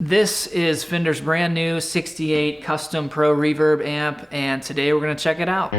This is Fender's brand new 68 custom Pro Reverb amp, and today we're going to check it out.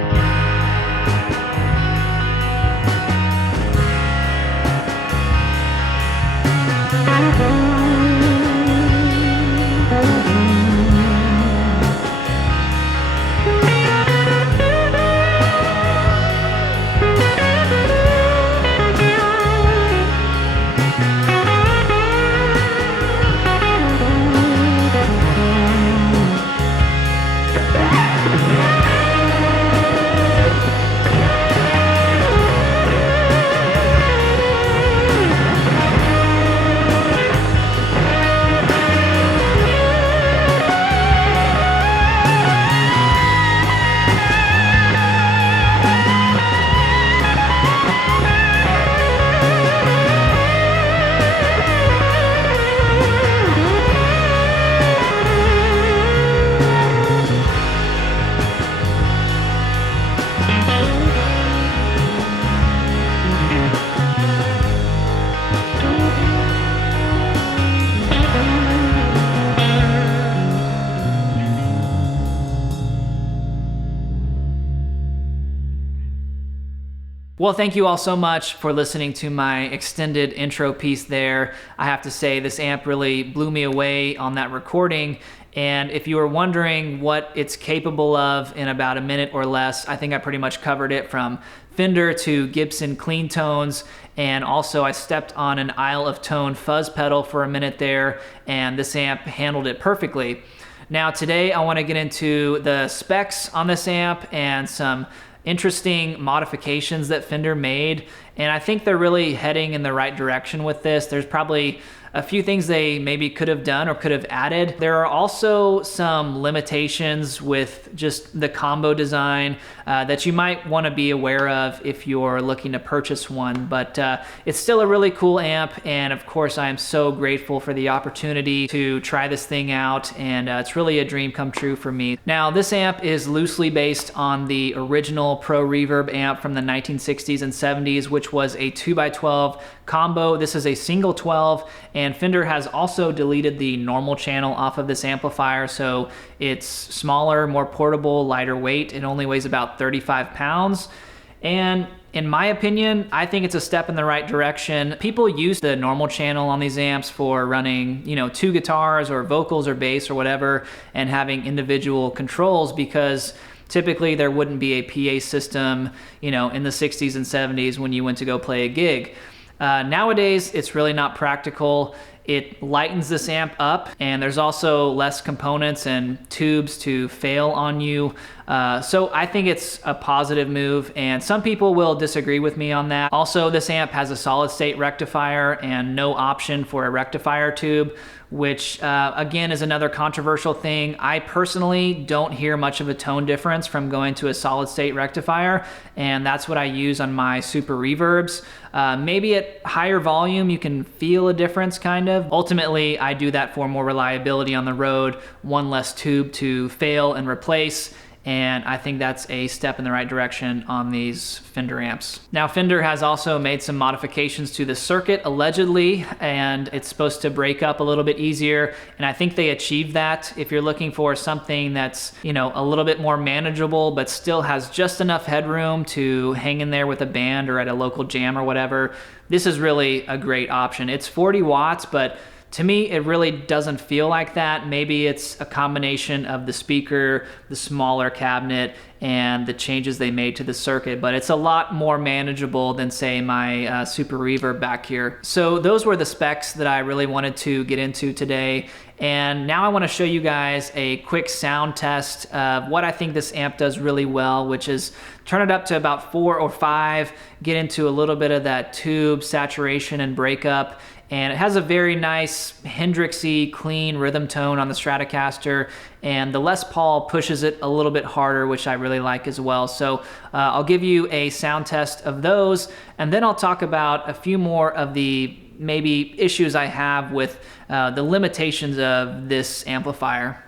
Well, thank you all so much for listening to my extended intro piece there. I have to say this amp really blew me away on that recording. And if you were wondering what it's capable of in about a minute or less, I think I pretty much covered it from Fender to Gibson clean tones. And also I stepped on an Isle of Tone fuzz pedal for a minute there, and this amp handled it perfectly. Now today I want to get into the specs on this amp and some interesting modifications that Fender made, and I think they're really heading in the right direction with this. There's probably a few things they maybe could have done or could have added. There are also some limitations with just the combo design that you might want to be aware of if you're looking to purchase one, but it's still a really cool amp, and of course I am so grateful for the opportunity to try this thing out, and it's really a dream come true for me. Now this amp is loosely based on the original Pro Reverb amp from the 1960s and 70s, which was a 2x12 combo. This is a single 12, and Fender has also deleted the normal channel off of this amplifier, so it's smaller, more portable, lighter weight. It only weighs about 35 pounds. And in my opinion, I think it's a step in the right direction. People use the normal channel on these amps for running, you know, two guitars or vocals or bass or whatever, and having individual controls, because typically there wouldn't be a PA system, you know, in the 60s and 70s when you went to go play a gig. Nowadays, it's really not practical. It lightens this amp up, and there's also less components and tubes to fail on you. So I think it's a positive move, and some people will disagree with me on that. Also, this amp has a solid state rectifier and no option for a rectifier tube, which again is another controversial thing. I personally don't hear much of a tone difference from going to a solid state rectifier, and that's what I use on my Super Reverbs. Maybe at higher volume you can feel a difference, kind of. Ultimately, I do that for more reliability on the road, one less tube to fail and replace, and I think that's a step in the right direction on these Fender amps. Now, Fender has also made some modifications to the circuit, allegedly, and it's supposed to break up a little bit easier, and I think they achieved that. If you're looking for something that's, you know, a little bit more manageable but still has just enough headroom to hang in there with a band or at a local jam or whatever, this is really a great option. It's 40 watts, but to me, it really doesn't feel like that. Maybe it's a combination of the speaker, the smaller cabinet, and the changes they made to the circuit, but it's a lot more manageable than, say, my Super Reverb back here. So those were the specs that I really wanted to get into today. And now I want to show you guys a quick sound test of what I think this amp does really well, which is turn it up to about 4 or 5, get into a little bit of that tube saturation and breakup. And it has a very nice Hendrixy clean rhythm tone on the Stratocaster, and the Les Paul pushes it a little bit harder, which I really like as well. So I'll give you a sound test of those, and then I'll talk about a few more of the maybe issues I have with the limitations of this amplifier.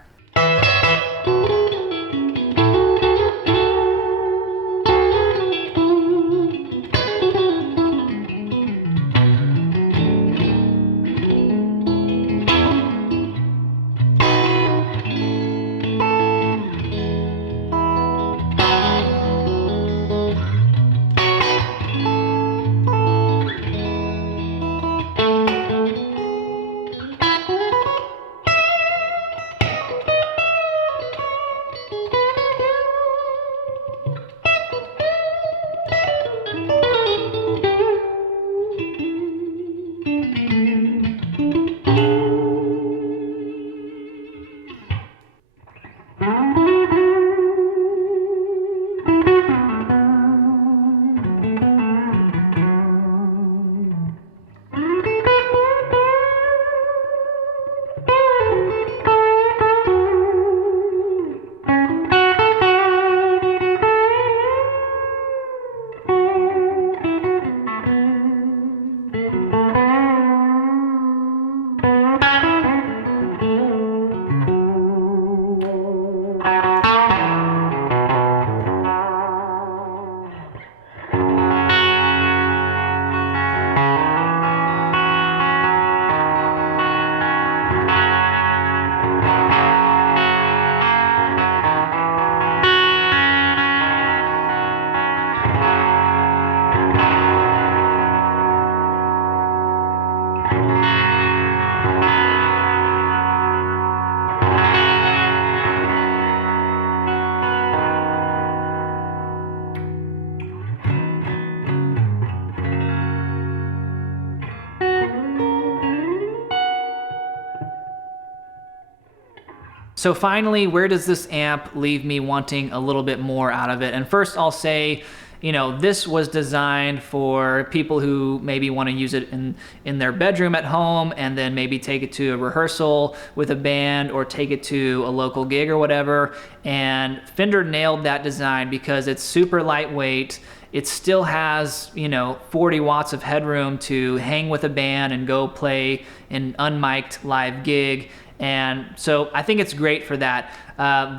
So finally, where does this amp leave me wanting a little bit more out of it? And first I'll say, you know, this was designed for people who maybe want to use it in their bedroom at home and then maybe take it to a rehearsal with a band or take it to a local gig or whatever. And Fender nailed that design because it's super lightweight. It still has, you know, 40 watts of headroom to hang with a band and go play an unmiked live gig. And so I think it's great for that.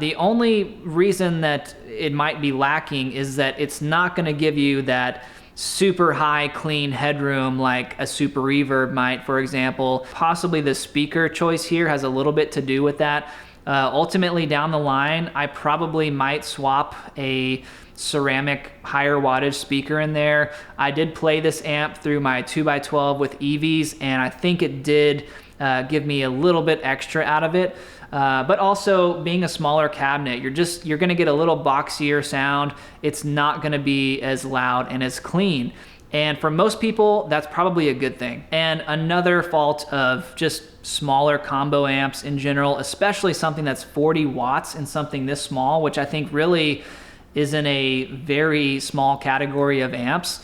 The only reason that it might be lacking is that it's not going to give you that super high clean headroom like a Super Reverb might, for example. Possibly the speaker choice here has a little bit to do with that. Ultimately down the line, I probably might swap a ceramic higher wattage speaker in there. I did play this amp through my 2x12 with EVs, and I think it did give me a little bit extra out of it. But also being a smaller cabinet, you're gonna get a little boxier sound. It's not gonna be as loud and as clean. And for most people, that's probably a good thing. And another fault of just smaller combo amps in general, especially something that's 40 watts and something this small, which I think really is in a very small category of amps.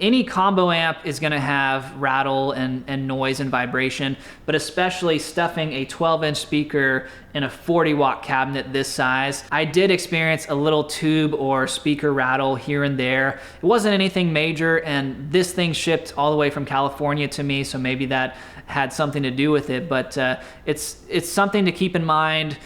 Any combo amp is gonna have rattle and noise and vibration, but especially stuffing a 12-inch speaker in a 40-watt cabinet this size. I did experience a little tube or speaker rattle here and there. It wasn't anything major, and this thing shipped all the way from California to me, so maybe that had something to do with it, but it's something to keep in mind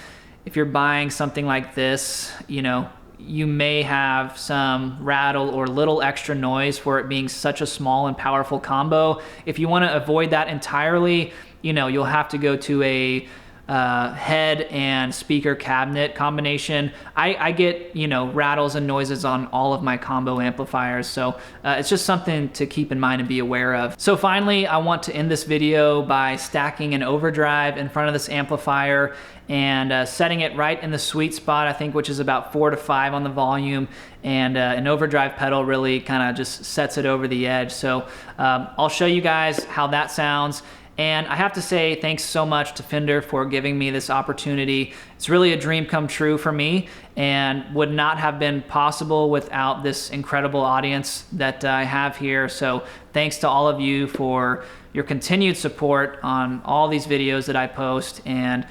if you're buying something like this. You know, you may have some rattle or little extra noise for it being such a small and powerful combo. If you want to avoid that entirely, you know, you'll have to go to a head and speaker cabinet combination. I get, you know, rattles and noises on all of my combo amplifiers, so it's just something to keep in mind and be aware of. So finally, I want to end this video by stacking an overdrive in front of this amplifier and setting it right in the sweet spot, I think, which is about 4 to 5 on the volume, and an overdrive pedal really kind of just sets it over the edge. So I'll show you guys how that sounds. And I have to say thanks so much to Fender for giving me this opportunity. It's really a dream come true for me and would not have been possible without this incredible audience that I have here. So thanks to all of you for your continued support on all these videos that I post, and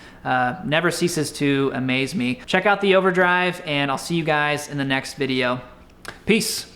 never ceases to amaze me. Check out the Overdrive, and I'll see you guys in the next video. Peace.